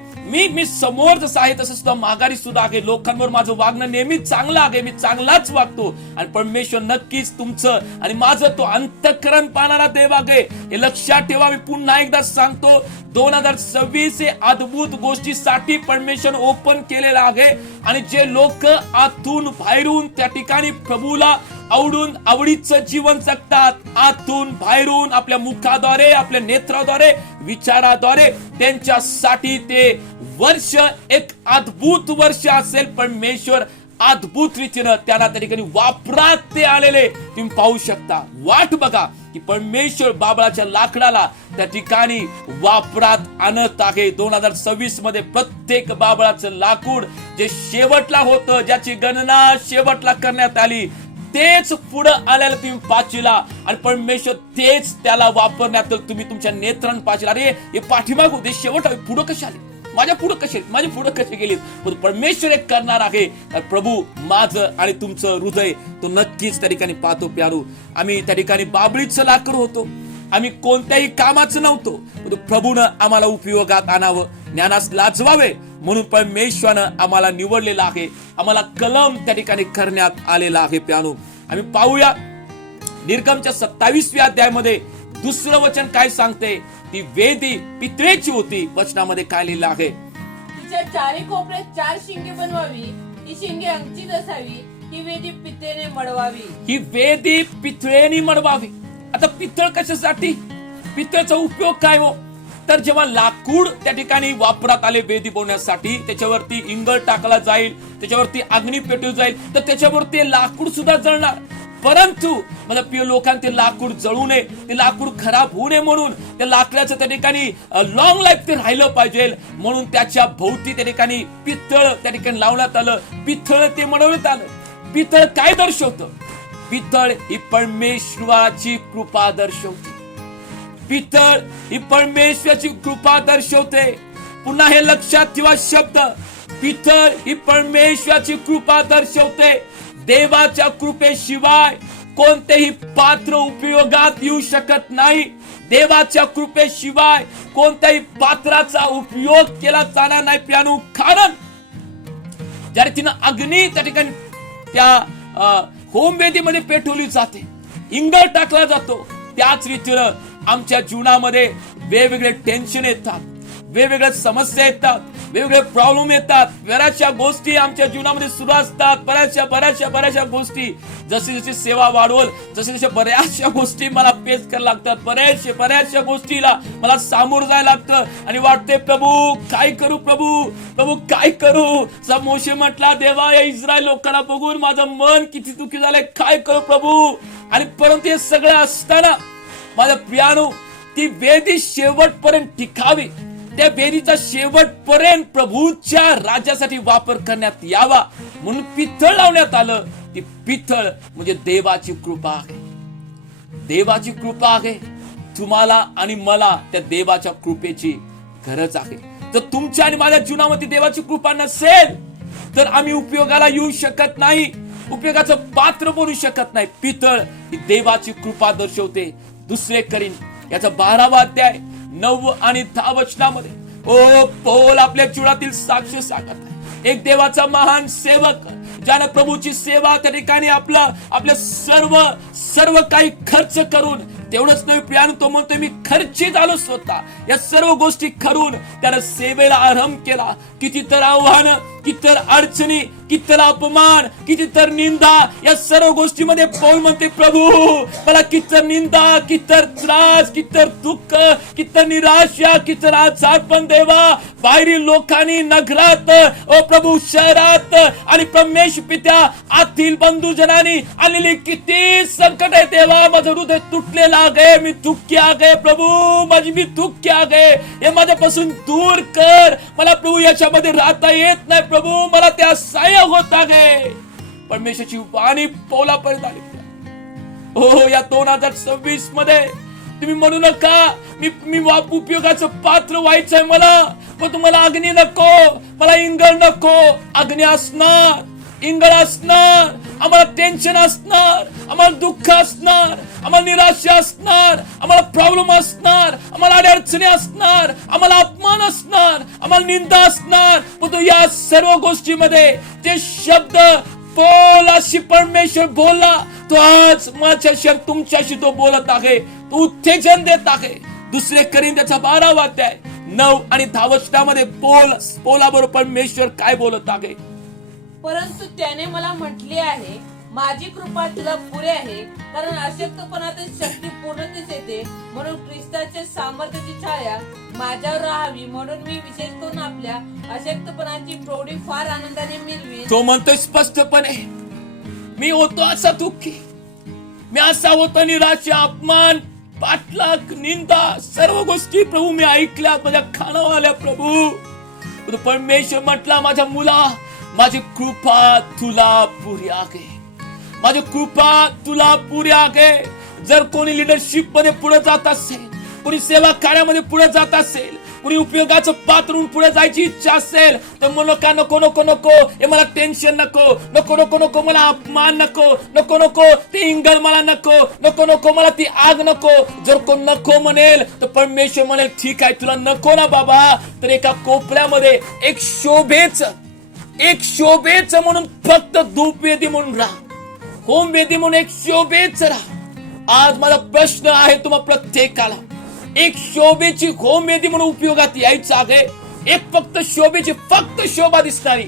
मी समोर जसं आहे तसं सुद्धा माघारी सुद्धा आहे. लोकांवर माझं वागणं नेहमी चांगलं आहे, मी चांगलाच वागतो आणि परमेश्वर नक्कीच तुमचं आणि माझं तो अंतःकरण पाहणारा देव आहे. हे लक्षात ठेवा. मी पुन्हा एकदा सांगतो, 2026 हे अद्भुत गोष्टीसाठी परमेश्वर ओपन केलेलं आहे आणि जे लोक आतून बाहेरून त्या ठिकाणी प्रभूला आवडीचं जीवन जगतात, आतून बाहेरून आपल्या मुखाद्वारे, आपल्या नेत्राद्वारे, विचाराद्वारे, त्यांच्यासाठी ते वर्ष एक अद्भुत वर्ष असेल. परमेश्वर अद्भुत रीतीनं त्यांना त्या ठिकाणी वापरात ते आलेले तुम्ही पाहू शकता. वाट बघा की परमेश्वर बाबळाच्या लाकडाला त्या ठिकाणी वापरात आणत आहे. 2026 मध्ये प्रत्येक बाबळाचं लाकूड जे शेवटला होतं, ज्याची गणना शेवटला करण्यात आली, तेच पुढं आल्याला तुम्ही पाचिला आणि परमेश्वर तेच त्याला वापरण्यात तुम्ही तुमच्या नेत्रांना पाचिला. अरे हे पाठीमाग होते, शेवट पुढं कसे आले, माझ्या पुढे कसे गेले. परमेश्वर एक करणार आहे. प्रभू माझं आणि तुमचं हृदय तो नक्कीच त्या ठिकाणी पाहतो. प्यारू, आम्ही त्या ठिकाणी बाबळीचं लाकड होतो, आम्ही कोणत्याही कामाचं नव्हतो. प्रभूनं आम्हाला उपयोगात आणावं, ज्ञानास लाजवावे म्हणून परमेश्वरानं आम्हाला निवडलेलं आहे. आम्हाला कलम त्या ठिकाणी करण्यात आलेला आहे. प्यानो, आम्ही पाहूया निर्गमच्या 27व्या अध्यायामध्ये दुसरं वचन काय सांगते. ती वेदी पितळेची होती. वचनामध्ये काय लिहिलं आहे. तिच्या चारी कोपऱ्यात 4 शिंगे बनवावी, ती शिंगे अंगचीत असावी, ही वेदी पितळेने मडवावी. ही वेदी पितळेने मडवावी. आता पितळ कशासाठी, पितळचा उपयोग काय हो, तर जेव्हा लाकूड त्या ठिकाणी वापरात आले वेदी बनवण्यासाठी, त्याच्यावरती इंगळ टाकला जाईल, त्याच्यावरती अग्नी पेटवली जाईल, तर त्याच्यावरती लाकूड सुद्धा जळणार. परंतु माझ्या प्रिय लोकांना ते लाकूड जळू नये, ते लाकूड खराब होऊ नये म्हणून त्या लाकडाचं त्या ठिकाणी लॉंग लाईफ ते राहिलं पाहिजे म्हणून त्याच्या भोवती त्या ठिकाणी पितळ त्या ठिकाणी लावण्यात आलं. पितळ ते बनवण्यात आलं. पितळ काय दर्शवतं, पितळ ही परमेश्वराची कृपा दर्शवते. पितळ ही परमेश्वराची कृपा दर्शवते. पुन्हा हे लक्षात ठेवा शब्द, पितळ ही परमेश्वराची कृपा दर्शवते. देवाच्या कृपेशिवाय कोणतेही पात्र उपयोगात येऊ शकत नाही. देवाच्या कृपेशिवाय कोणत्याही पात्राचा उपयोग केला जाणार नाही. प्यानो, कारण ज्याने तिनं अग्नी त्या ठिकाणी त्या होमवेदीमध्ये पेटवली जाते, इंगळ टाकला जातो, त्याच रीतीनं आमच्या जीवनामध्ये वेगवेगळे टेन्शन येतात, वेगवेगळ्या समस्या येतात, वेगवेगळे प्रॉब्लेम येतात, बऱ्याचशा गोष्टी आमच्या जीवनामध्ये सुरू असतात. बऱ्याचशा गोष्टी जशी जशी सेवा वाढवल, जसे बऱ्याचशा गोष्टी मला फेस करायला लागतात. बऱ्याचशा गोष्टीला मला सामोरं जायला लागतं आणि वाटते प्रभू काय करू, प्रभू काय करू. मोशे म्हटला, देवा या इस्रायल लोकांना बघून माझं मन किती दुःखी झालंय, काय करू प्रभू. आणि परंतु हे सगळं असताना माझ्या प्रियानो, ती वेदी शेवटपर्यंत टिकावी, त्या वेदीचा शेवटपर्यंत प्रभूच्या राज्यासाठी वापर करण्यात यावा म्हणून पितळ लावण्यात आलं. ती पितळ म्हणजे देवाची कृपा आहे. देवाची कृपा आहे. तुम्हाला आणि मला त्या देवाच्या कृपेची गरज आहे. जर तुमच्या आणि माझ्या जीवनामध्ये देवाची कृपा नसेल तर आम्ही उपयोगाला येऊ शकत नाही, उपयोगाचं पात्र बनू शकत नाही. पितळ ही देवाची कृपा दर्शवते. दुसरे करीन याचा 12वा अध्याय 9 आणि 10 वचनामध्ये पौल आपल्या जीवनातील साक्ष सांगत आहे. एक देवाचा महान सेवक ज्यानं प्रभूची सेवा त्या ठिकाणी आपलं सर्व काही खर्च करून, तेवढंच नाही प्रियानो, तो म्हणतोय मी खर्चित आलो स्वतः, या सर्व गोष्टी करून त्यानं सेवेला आरंभ केला. किती तर आव्हान, किती तर अडचणी, किती तर अपमान, किती तर निंदा, या सर्व गोष्टीमध्ये पौल म्हणते प्रभू मला किती तर निंदा, किती तर त्रास, किती तर दुःख, किती तर निराशा, किती तर आजारपण देवा, बाहेरील लोकांनी, नगरात, ओ प्रभू शहरात आणि परमेश्वर पित्या आतील बंधुजनांनी आलेली किती संकट आहे देवा. माझं हृदय तुटलेलं आहे, मी दुःखी आहे प्रभू, मी दुःखी आहे, हे माझ्यापासून दूर कर. मला प्रभू याच्यामध्ये राहता येत नाही प्रभू, मला त्या सहाय्य होत आहे. परमेश्वराची वाणी पौलापर्यंत आली. हो, या 2026 मध्ये तुम्ही म्हणू नका मी उपयोगाचं पात्र व्हायचंय मला, पण तुम्हाला अग्नी नको, मला इंगळ नको. अग्नी असणार, इंगळ असणार, आम्हाला टेन्शन असणार, आम्हाला दुःख असणार, आम्हाला निराशा असणार, आम्हाला प्रॉब्लेम असणार, आम्हाला अडचणी असणार, आम्हाला अपमान असणार, आम्हाला निंदा असणार. पण या सर्व गोष्टीमध्ये जे शब्द पौलाशी परमेश्वर बोलला, तो आज माझ्याशी तुमच्याशी तो बोलत आहे, तो उत्तेजन देत आहे. दुसरे करिंथ्याचा 12वा अध्याय 9 आणि 10 वचनामध्ये पौलाबरोबर परमेश्वर काय बोलत आहे. परंतु त्याने मला म्हटले आहे, माझी कृपा तुला पुरे आहे, कारण अशक्तपणातून शक्ती पूर्णतेस येते. म्हणून ख्रिस्ताच्या सामर्थ्याची छाया माझ्यावर राहावी, म्हणून मी विशेष करून आपल्या अशक्तपणाची प्रौढी फार आनंदाने मिळवी. तो म्हणतोय स्पष्टपणे, मी होतो असा दुःखी, मी असा होतो निराशा, अपमान, पाठलाग, निंदा, सर्व गोष्टी प्रभू मी ऐकल्या, माझ्या कानावर आल्या प्रभू. परमेश्वर म्हटला, माझ्या मुला, माझी कृपा तुला पुरी आहे. माझी कृपा तुला पुरी आहे. जर कोणी लिडरशिप मध्ये पुढे जात असेल, कोणी सेवा कार्यामध्ये पुढे जात असेल, कोणी उपयोगाचं पात्र होऊन पुढे जायची इच्छा असेल तर म्हणू का नको नको नको, हे मला टेन्शन नको, नको नको नको मला अपमान नको, नको नको ते इंगल मला नको, नको नको मला ती आग नको. जर कोण नको म्हणेल तर परमेश्वर म्हणेल ठीक आहे, तुला नको ना बाबा, तर एका कोपऱ्यामध्ये एक शोभेच म्हणून फक्त धूपवेदी म्हणून राहा, होमवेदी म्हणून एक शोभेच राहा. आज माझा प्रश्न आहे तुम्हा प्रत्येकाला, एक शोभेची होमवेदी म्हणून उपयोगात यायचं आहे. एक फक्त शोभेची, फक्त शोभा दिसणारी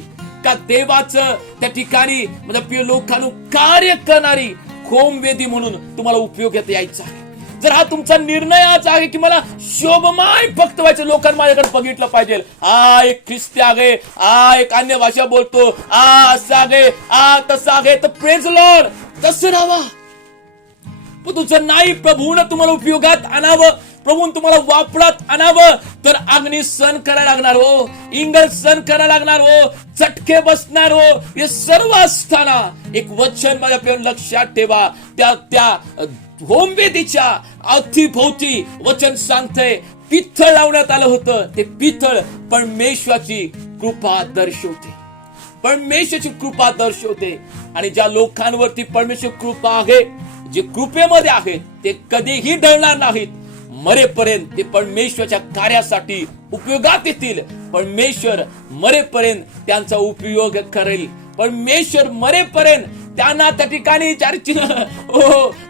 का देवाचं त्या ठिकाणी म्हणजे लोकांना कार्य करणारी होमवेदी म्हणून तुम्हाला उपयोगात यायचं आहे. जर हा तुमचा निर्णय आज आहे की मला शोभमाय फक्त व्हायचं, लोकांना माझ्याकडे बघितलं पाहिजे, हा एक ख्रिस्ती आहे, हा एक अन्य भाषा बोलतो, असं आहे, तसं आहे, तर प्रेज लॉर्ड तसं राहावा. पण तुझं नाही, प्रभून तुम्हाला उपयोगात आणावं, प्रभून तुम्हाला वापरात आणावं, तर अग्नी सहन करायला लागणार हो, इंगल सहन करायला लागणार हो, चटके बसणार हो. हे सर्व असताना एक वचन माझ्या लक्षात ठेवा, त्या होमवेदीच्या अवतीभोवती वचन सांगतंय पितळ लावण्यात आलं होतं. ते पितळ परमेश्वराची कृपा दर्शवते, परमेश्वराची कृपा दर्शवते. आणि ज्या लोकांवरती परमेश्वर कृपा आहे, जे कृपेमध्ये आहेत, ते कधीही ढळणार नाहीत. मरेपर्यंत ते परमेश्वराच्या कार्यासाठी उपयोगात येतील. परमेश्वर मरेपर्यंत त्यांचा उपयोग करेल. परमेश्वर मरेपर्यंत त्यांना त्या ठिकाणी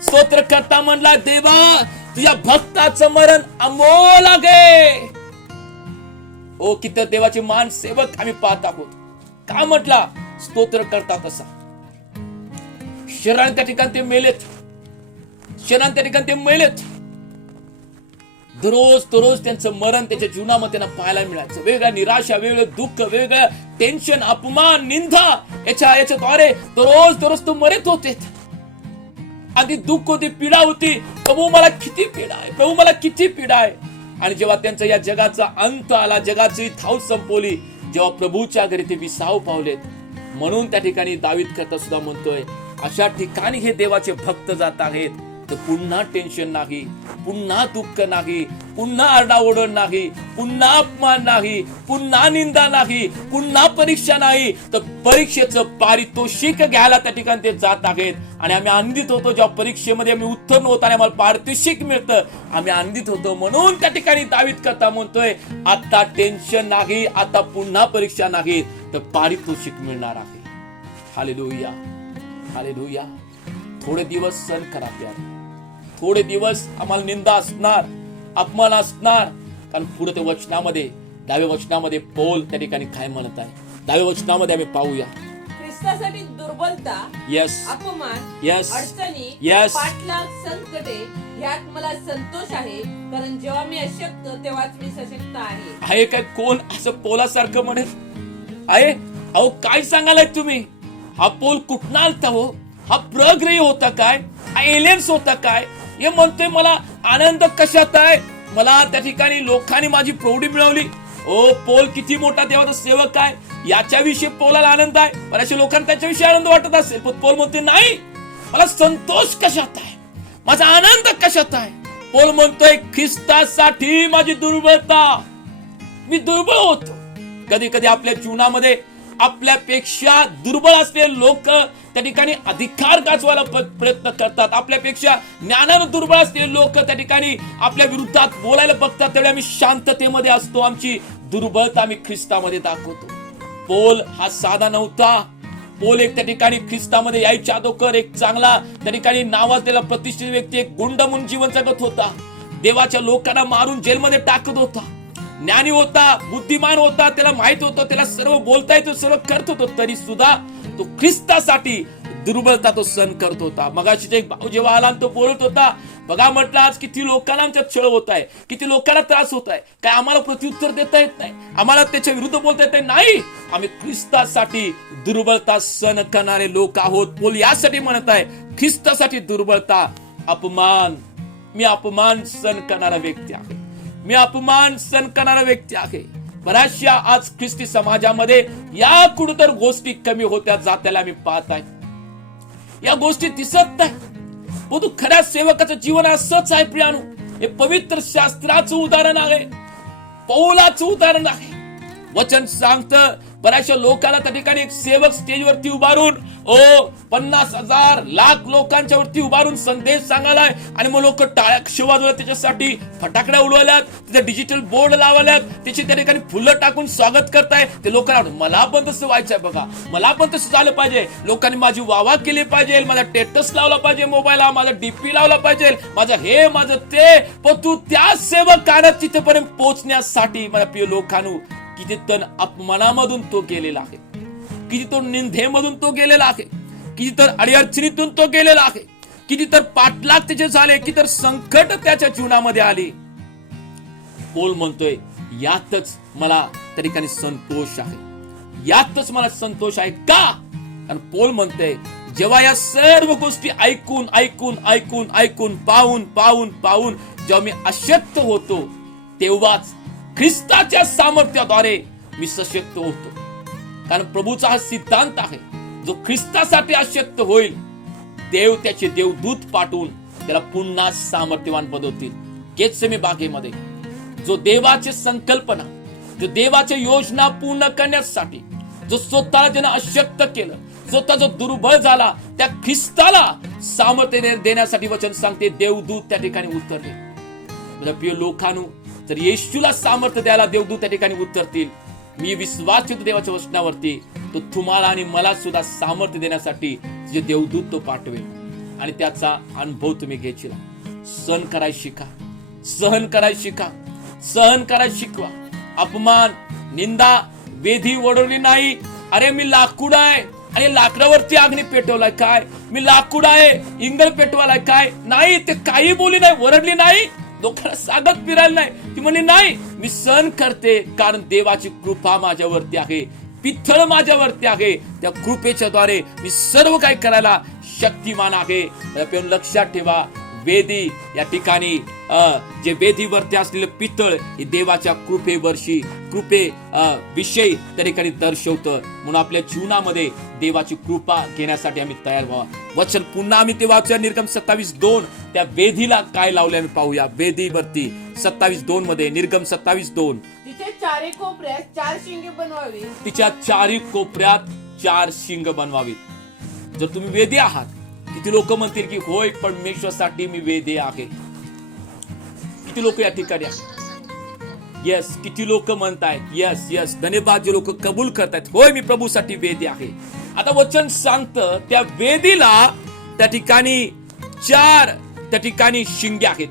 स्तोत्र करता म्हणला, देवा तुझ्या भक्ताचं मरण अमोल आहे. ओ किती देवाचे मान सेवक आम्ही पाहत आहोत. का म्हटला स्तोत्र करता तसा, शरीराने त्या ठिकाणी ते मेलेत, शरीराने त्या ठिकाणी ते मेलेत. दररोज त्यांचं मरण त्यांच्या जीवनामध्ये त्यांना पाहायला मिळायचं. वेगळ्या निराशा, वेगळं दुःख, वेगळं टेन्शन, अपमान, निंदा याच्याद्वारे दररोज तो मरत होते. आधी दुःख होती, पीडा होती, प्रभू मला किती पीडा आहे, प्रभू मला किती पीडा आहे. आणि जेव्हा त्यांचा या जगाचा अंत आला, जगाची थाव संपवली, जेव्हा प्रभूच्या घरी ते विसाव पावलेत, म्हणून त्या ठिकाणी दावीद करता सुद्धा म्हणतोय, अशा ठिकाणी हे देवाचे भक्त जात आहेत तर पुन्हा टेन्शन नाही, पुन्हा दुःख नाही, पुन्हा आरडाओरड नाही, पुन्हा अपमान नाही, पुन्हा निंदा नाही, पुन्हा परीक्षा नाही, तर परीक्षेचं पारितोषिक घ्यायला त्या ठिकाणी ते जात आहेत. आणि आम्ही आनंदित होतो जेव्हा परीक्षेमध्ये आम्ही उत्तीर्ण होतो आणि आम्हाला पारितोषिक मिळतं, आम्ही आनंदित होतो. म्हणून त्या ठिकाणी दावीद करता म्हणतोय, आता टेन्शन नाही, आता पुन्हा परीक्षा नाही, तर पारितोषिक मिळणार आहे. Hallelujah, hallelujah. थोडे दिवस सहन करा प्यारे, थोडे दिवस आम्हाला निंदा असणार, अपमान असणार, कारण पुढे ते वचनामध्ये, 10व्या वचनामध्ये पौल त्या ठिकाणी काय म्हणत आहे, 10व्या वचनामध्ये आम्ही पाहूया. ख्रिस्तासाठी दुर्बलता, यस, अपमान, यस, अडचणी, यस, पाठलाग, संकटे यात मला संतोष आहे, कारण जेव्हा मी अशक्त तेव्हाच मी सशक्त आहे. काय कोण असं पौलासारखं म्हणेल आहे? अहो काय सांगालाय तुम्ही? हा पौल कुठं आलता हो? हा प्रग्रही होता काय? हा एलियन्स होता काय? हे म्हणतोय मला आनंद कशात आहे? मला त्या ठिकाणी लोकांनी माझी प्रौढी मिळवली. ओ पौल किती मोठा देवाचा सेवक आहे, याच्याविषयी पौलाला आनंद आहे. बऱ्याचशा लोकांना त्याच्याविषयी आनंद वाटत असेल, पण पौल म्हणते नाही, मला संतोष कशात आहे, माझा आनंद कशात आहे? पौल म्हणतोय ख्रिस्तासाठी माझी दुर्बलता, मी दुर्बळ होतो. कधी कधी आपल्या जीवनामध्ये आपल्यापेक्षा दुर्बळ असलेले लोक त्या ठिकाणी अधिकार गाजवायला प्रयत्न करतात. आपल्यापेक्षा ज्ञानानं दुर्बळ असलेले लोक त्या ठिकाणी आपल्या विरुद्धात बोलायला बघतात. त्यावेळी आम्ही शांततेमध्ये असतो, आमची दुर्बलता आम्ही ख्रिस्तामध्ये दाखवतो. पौल हा साधा नव्हता. पौल एक त्या ठिकाणी ख्रिस्तामध्ये यायच्या अगोदर एक चांगला त्या ठिकाणी नावाजलेला प्रतिष्ठित व्यक्ती, एक गुंड म्हणून जीवन जगत होता. देवाच्या लोकांना मारून जेलमध्ये टाकत होता. ज्ञानी होता, बुद्धिमान होता, त्याला माहित होतं, त्याला सर्व बोलता येतं, सर्व करत होतं, तरी सुद्धा तो ख्रिस्तासाठी दुर्बलता तो सहन करत होता. मगाशी एक भाऊ जेव्हा आला तो बोलत होता, बघा म्हटलं आज किती लोकांना आमच्यात छळ होत आहे, किती लोकांना त्रास होत आहे, काय आम्हाला प्रत्युत्तर देता येत नाही, आम्हाला त्याच्या विरुद्ध बोलता येत नाही. आम्ही ख्रिस्तासाठी दुर्बलता सहन करणारे लोक आहोत. बोल यासाठी म्हणत आहे, ख्रिस्तासाठी दुर्बलता, अपमान, मी अपमान सहन करणारा व्यक्ती आहे, मी अपमान सहन करणारा व्यक्ती आहे. बऱ्याचशा आज ख्रिस्ती समाजामध्ये या कुठतर गोष्टी कमी होत्या जात्याला आम्ही पाहत आहे. या गोष्टी दिसत नाही. परंतु खऱ्या सेवकाचं जीवन असंच आहे प्रियानो. हे पवित्र शास्त्राचं उदाहरण आहे, पौलाचं उदाहरण आहे. वचन सांगतं बऱ्याचशा लोकांना त्या ठिकाणी एक सेवक स्टेजवरती उभारून 50,000 लाख लोकांच्या वरती उभारून संदेश सांगायलाय. आणि मग लोक टाळ्या शिवाजवल्या, त्याच्यासाठी फटाकड्या उडवल्यात, तिथे डिजिटल बोर्ड लावल्यात, त्याची त्या ठिकाणी फुलं टाकून स्वागत करताय. ते लोकांना मला पण तसं व्हायचंय बघा, मला पण तसं झालं पाहिजे, लोकांनी माझी वावा केली पाहिजे, माझा स्टेटस लावला पाहिजे, मोबाईलला माझा डीपी लावला पाहिजे, माझं हे माझं ते. पण तू त्या सेवकानं तिथेपर्यंत पोहोचण्यासाठी माझ्या प्रिय लोकांनो किती तर अपमानामधून तो गेलेला आहे, किती तर निंदेमधून तो गेलेला आहे, किती तर अडचणीतून तो गेलेला आहे, किती तर पाठलाग त्याचे झाले, किती तर संकट त्याच्या जीवनामध्ये आली. पौल म्हणतोय यातच मला त्या ठिकाणी संतोष आहे, यातच मला संतोष आहे. का? कारण पौल म्हणतोय जेव्हा या सर्व गोष्टी ऐकून ऐकून ऐकून ऐकून पाहून पाहून पाहून जेव्हा मी अशक्त होतो, तेव्हाच ख्रिस्ताच्या सामर्थ्याद्वारे मी सशक्त होतो. कारण प्रभूचा हा सिद्धांत आहे, जो ख्रिस्तासाठी अशक्त होईल, देव त्याचे देवदूत पाठवून त्याला पुन्हा सामर्थ्यवान बनवतील. गेत्सेमने बागेमध्ये जो देवाची संकल्पना, जो देवाच्या योजना पूर्ण करण्यासाठी जो स्वतःला ज्यानं अशक्त केलं, स्वतः जो दुर्बळ झाला, त्या ख्रिस्ताला सामर्थ्य देण्यासाठी वचन सांगते देवदूत त्या ठिकाणी उतरले. माझ्या प्रिय लोकांनो, जर येशूला सामर्थ्य द्यायला देवदूत त्या ठिकाणी उतरतील, मी विश्वास ठेवतो देवाच्या वचनावरती, तो तुम्हाला आणि मला सुद्धा सामर्थ्य देण्यासाठी जे देवदूत तो पाठवेल. आणि त्याचा अनुभव तुम्ही घ्यायची. सहन करायला शिका, सहन करायला शिका, सहन करायला शिकवा. अपमान, निंदा, वेधी ओढवली नाही. अरे मी लाकूड आहे आणि लाकडावरती अग्नी पेटवलाय काय, मी लाकूड आहे इंगल पेटवालाय काय, नाही. ते काही बोली नाही, ओरडली नाही, लोकांना सांगत फिरायला नाही. ती म्हणली नाही, मी सहन करते कारण देवाची कृपा माझ्यावरती आहे, पित्तळ माझ्यावरती आहे. त्या कृपेच्या द्वारे मी सर्व काही करायला शक्तिमान आहे. लक्षात ठेवा, वेदी या ठिकाणी जे वेदीवरती असलेलं पितळ हे देवाच्या कृपेवर्षी विषयी त्या ठिकाणी दर्शवतं. म्हणून आपल्या जीवनामध्ये देवाची कृपा घेण्यासाठी आम्ही तयार व्हावा. वचन पुन्हा आम्ही ते वाचूया. निर्गम 27:2 त्या वेदीला काय लावले आम्ही पाहूया. वेदीवरती 27:2 मध्ये, निर्गम 27:2 तिच्या चारी कोपऱ्यात 4 शिंगे बनवावी, तिच्या चारी कोपऱ्यात 4 शिंग बनवावीत. जर तुम्ही वेदी आहात, किती लोक म्हणतील की होय परमेश्वरासाठी मी वेदी आहे. किती लोक या ठिकाणी आहेत? यस, किती लोक म्हणतायत यस यस, धन्यवाद. जे लोक कबूल करतायत होय मी प्रभूसाठी वेदी आहे. आता वचन सांगतं त्या वेदीला त्या ठिकाणी 4 त्या ठिकाणी शिंगे आहेत.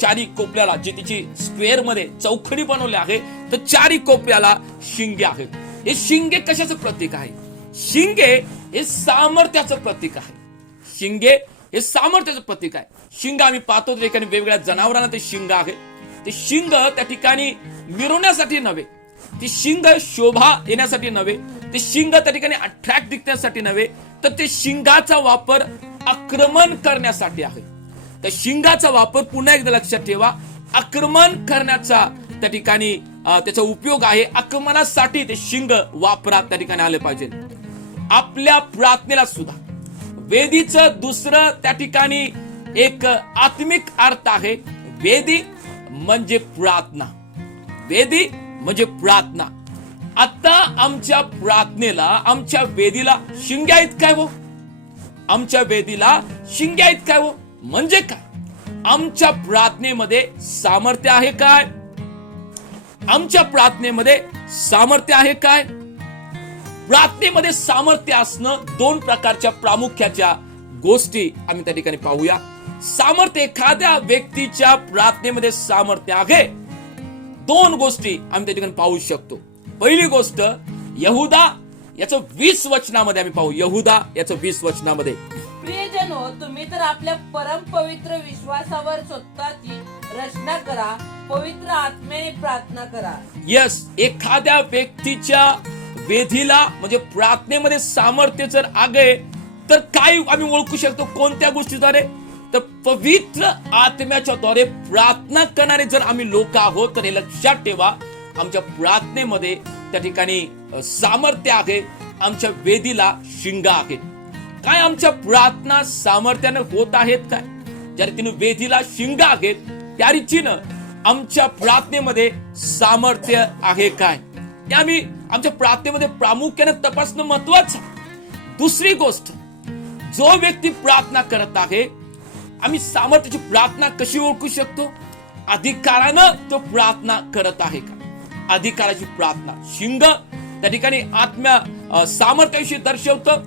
चारी कोपऱ्याला, जे तिची स्क्वेअर मध्ये चौखडी बनवले आहे, तर 4 कोपऱ्याला शिंगे आहेत. हे शिंगे कशाचं प्रतीक आहे? शिंगे हे सामर्थ्याचं प्रतीक आहे. शिंगे हे सामर्थ्याचं प्रतीक आहे. शिंग आम्ही पाहतो त्या ठिकाणी वेगवेगळ्या जनावरांना ते शिंग आहे. ते शिंग त्या ठिकाणी मिरवण्यासाठी नव्हे, ते शिंग शोभा येण्यासाठी नव्हे, ते शिंग त्या ठिकाणी अट्रॅक्ट दिसण्यासाठी नव्हे, तर ते शिंगाचा वापर आक्रमण करण्यासाठी आहे. तर शिंगाचा वापर पुन्हा एकदा लक्षात ठेवा, आक्रमण करण्याचा त्या ठिकाणी त्याचा उपयोग आहे. आक्रमणासाठी ते शिंग वापरात त्या ठिकाणी आले पाहिजे. आपल्या प्रार्थनेला सुद्धा वेदीचं दुसरं त्या ठिकाणी एक आत्मिक अर्थ आहे. वेदी म्हणजे प्रार्थना, वेदी म्हणजे प्रार्थना. आता आमच्या प्रार्थनेला, आमच्या वेदीला शिंग्या आहेत काय हो? आमच्या वेदीला शिंग्या आहेत काय हो? म्हणजे काय? आमच्या प्रार्थनेमध्ये सामर्थ्य आहे काय? आमच्या प्रार्थनेमध्ये सामर्थ्य आहे काय? प्रार्थनेमध्ये सामर्थ्य असणं 2 प्रकारच्या प्रामुख्याच्या गोष्टी आम्ही त्या ठिकाणी पाहूया. सामर्थ्य, एखाद्या व्यक्तीच्या प्रार्थनेमध्ये सामर्थ्य आहे, 2 गोष्टी आम्ही त्या ठिकाणी पाहू शकतो. पहिली गोष्ट, यहुदा याचं 20 वचनामध्ये आम्ही पाहू. यहुदा याचं 20 वचनामध्ये, प्रियजनो, तुम्ही तर आपल्या परम पवित्र विश्वासावर स्वतःची रचना करा, पवित्र आत्म्याने प्रार्थना करा. यस, एखाद्या व्यक्तीच्या वेदीला म्हणजे प्रार्थनेमध्ये सामर्थ्य जर आहे, तर काय आम्ही ओळखू शकतो? कोणत्या गोष्टीद्वारे? तर पवित्र आत्म्याच्या द्वारे प्रार्थना करणारे जर आम्ही लोक आहोत, तर हे लक्षात ठेवा, आमच्या प्रार्थनेमध्ये त्या ठिकाणी सामर्थ्य आहे, आमच्या वेदीला शिंग आहेत. काय आमच्या प्रार्थना सामर्थ्यानं होत आहेत काय? ज्या रीतीने वेदीला शिंग आहेत त्या रीतीनं आमच्या प्रार्थनेमध्ये सामर्थ्य आहे काय? ते आम्ही आमच्या प्रार्थनेमध्ये प्रामुख्याने तपासणं महत्वाचं. दुसरी गोष्ट, जो व्यक्ती प्रार्थना करत आहे, आम्ही सामर्थ्याची प्रार्थना कशी ओळखू शकतो? अधिकारानं तो प्रार्थना करत आहे का? अधिकाराची प्रार्थना. शिंग त्या ठिकाणी आत्म्या सामर्थ्याविषयी दर्शवतं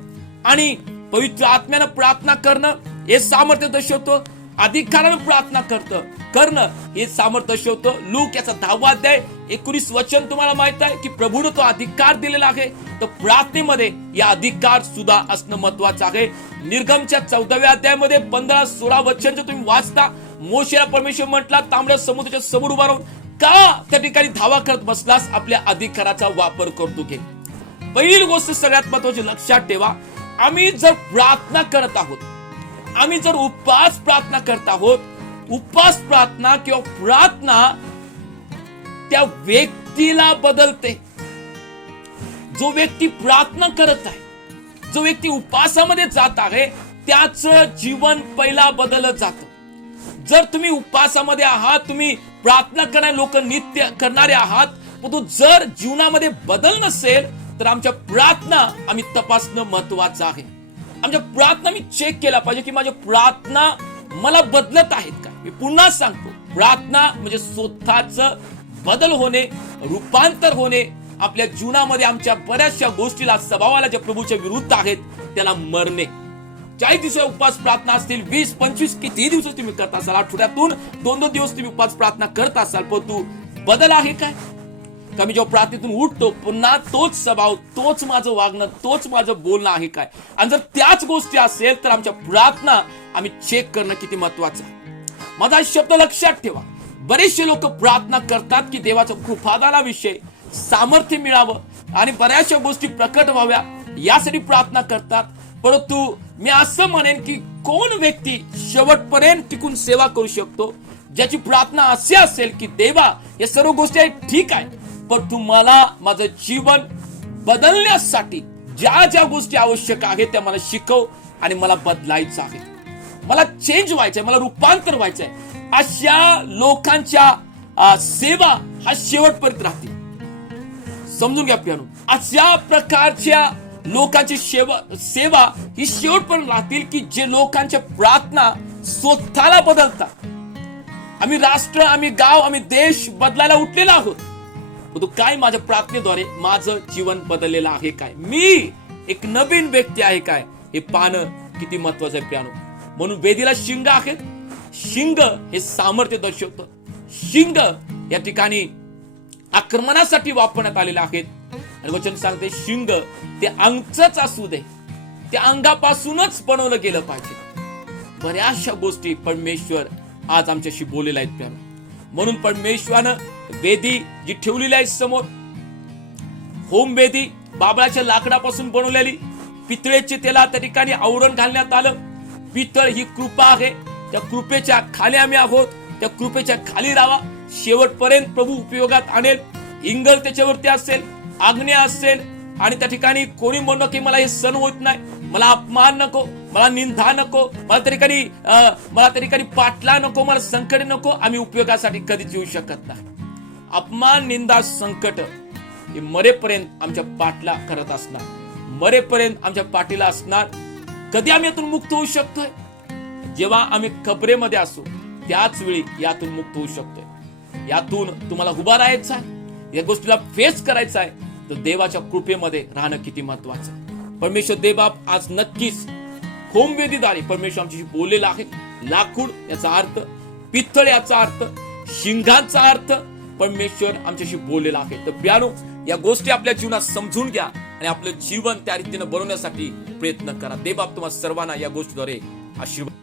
आणि पवित्र आत्म्यानं प्रार्थना करणं हे सामर्थ्य दर्शवतं. अधिकारानं प्रार्थना करणं हे सामर्थ्य दर्शवतं. लूक याचा 10वा अध्याय 19 वचन तुम्हाला माहित आहे की प्रभूने तो अधिकार दिलेला आहे. तर प्रार्थनेमध्ये या अधिकार सुद्धा असणं महत्वाचं आहे. निर्गमच्या 14व्या अध्यायामध्ये 15-16 वचन जर तुम्ही वाचता, मोशेला परमेश्वर म्हटला तांबड्या समुद्राच्या समोर उभा राहून का त्या ठिकाणी धावा करत बसलास? आपल्या अधिकाराचा वापर करतो घे. पहिली गोष्ट सगळ्यात महत्वाची लक्षात ठेवा, आम्ही जर प्रार्थना करत आहोत, आम्ही जर उपवास प्रार्थना करत आहोत, उपवास प्रार्थना किंवा प्रार्थना त्या व्यक्तीला बदलते. जो व्यक्ती प्रार्थना करत आहे, जो व्यक्ती उपवासामध्ये जात आहे, त्याचं जीवन पहिला बदलत जातं. जर तुम्ही उपवासामध्ये आहात, तुम्ही प्रार्थना करणारे लोक नित्य करणारे आहात, परंतु जर जीवनामध्ये बदल नसेल तर आमच्या प्रार्थना आम्ही तपासणं महत्वाचं आहे. आमच्या प्रार्थना मी चेक केला पाहिजे की माझ्या प्रार्थना मला बदलत आहेत का? मी पुन्हा सांगतो, प्रार्थना म्हणजे स्वतःच बदल होणे, रूपांतर होणे. आपल्या जीवनामध्ये आमच्या बऱ्याचशा गोष्टीला, स्वभावाला ज्या प्रभूच्या विरुद्ध आहेत त्याला मरणे. 40 दिवस उपवास प्रार्थना असतील, 20-25 किती दिवस तुम्ही करत असाल, आठवड्यातून 2-2 दिवस तुम्ही उपवास प्रार्थना करत असाल, परंतु बदल आहे काय? का मी जेव्हा प्रार्थनेतून उठतो पुन्हा तोच स्वभाव, तोच माझं वागणं, तोच माझं बोलणं आहे काय? आणि जर त्याच गोष्टी असेल तर आमच्या प्रार्थना आम्ही चेक करणं किती महत्वाचं आहे. माझा शब्द लक्षात ठेवा, बरेचसे लोक प्रार्थना करतात की देवाच्या कृपादानाविषयी सामर्थ्य मिळावं आणि बऱ्याचशा गोष्टी प्रकट व्हाव्या यासाठी प्रार्थना करतात. परंतु मी असं म्हणेन की कोण व्यक्ती शेवटपर्यंत टिकून सेवा करू शकतो, ज्याची प्रार्थना अशी असेल की देवा या सर्व गोष्टी आहेत ठीक आहे, पण तुम्हाला माझं जीवन बदलण्यासाठी ज्या ज्या गोष्टी आवश्यक आहेत त्या मला शिकव आणि मला बदलायचं आहे, मला चेंज व्हायचंय, मला रूपांतर व्हायचंय. अशा लोकांच्या सेवा हा शेवटपर्यंत राहतील. समजून घ्या प्यानो, अशा प्रकारच्या लोकांची सेवा ही शेवटपर्यंत राहतील की जे लोकांच्या प्रार्थना स्वतःला बदलतात. आम्ही राष्ट्र, आम्ही गाव, आम्ही देश बदलायला उठलेला आहोत, परंतु काय माझ्या प्रार्थनेद्वारे माझं जीवन बदललेलं आहे काय? मी एक नवीन व्यक्ती आहे काय? हे पाहणं किती महत्वाचं आहे प्यानो. म्हणून वेदीला शिंग आहेत. शिंग हे सामर्थ्य दर्शवतं. शिंग या ठिकाणी आक्रमणासाठी वापरण्यात आलेले आहेत. आणि वचन सांगते शिंग ते अंगच असू दे, त्या अंगापासूनच बनवलं गेलं पाहिजे. बऱ्याचशा गोष्टी परमेश्वर आज आमच्याशी बोललेल्या आहेत प्यानो. म्हणून परमेश्वरानं वेदी जी ठेवलेली आहे समोर, होम वेदी बाबळाच्या लाकडापासून बनवलेली, पितळेचे त्याला त्या ठिकाणी आवरण घालण्यात आलं. पितळ ही कृपा आहे, त्या कृपेच्या खाली आम्ही आहोत, त्या कृपेच्या खाली राहा. शेवटपर्यंत प्रभू उपयोगात आणेल. इंगल त्याच्यावरती असेल, आज्ञा असेल, आणि त्या ठिकाणी कोणी म्हणणं की मला हे सण होत नाही, मला अपमान नको, मला निंदा नको, मला त्या ठिकाणी पाटला नको, मला संकट नको, आम्ही उपयोगासाठी कधीच येऊ शकत नाही. अपमान, निंदा, संकट हे मरेपर्यंत आमच्या पाठला करत असणार, मरेपर्यंत आमच्या पाठीला असणार. कधी आम्ही यातून मुक्त होऊ शकतोय? जेव्हा आम्ही कबरेमध्ये असू त्याच वेळी यातून मुक्त होऊ शकतोय. यातून तुम्हाला उभा राहायचं आहे, या गोष्टीला फेस करायचं आहे, तर देवाच्या कृपेमध्ये राहणं किती महत्वाचं आहे. परमेश्वर देवबाप आज नक्कीच होमवेदीद्वारे परमेश्वर आमच्याशी बोललेला आहे. लाकूड याचा अर्थ, पित्तळ याचा अर्थ, शिंगाचा अर्थ परमेश्वर आमच्याशी बोललेला आहे. तर प्यानो, या गोष्टी आपल्या जीवनात समजून घ्या आणि आपलं जीवन त्या रीतीने बनवण्यासाठी प्रयत्न करा. देवबाप तुम्हाला सर्वांना या गोष्टीद्वारे आशीर्वाद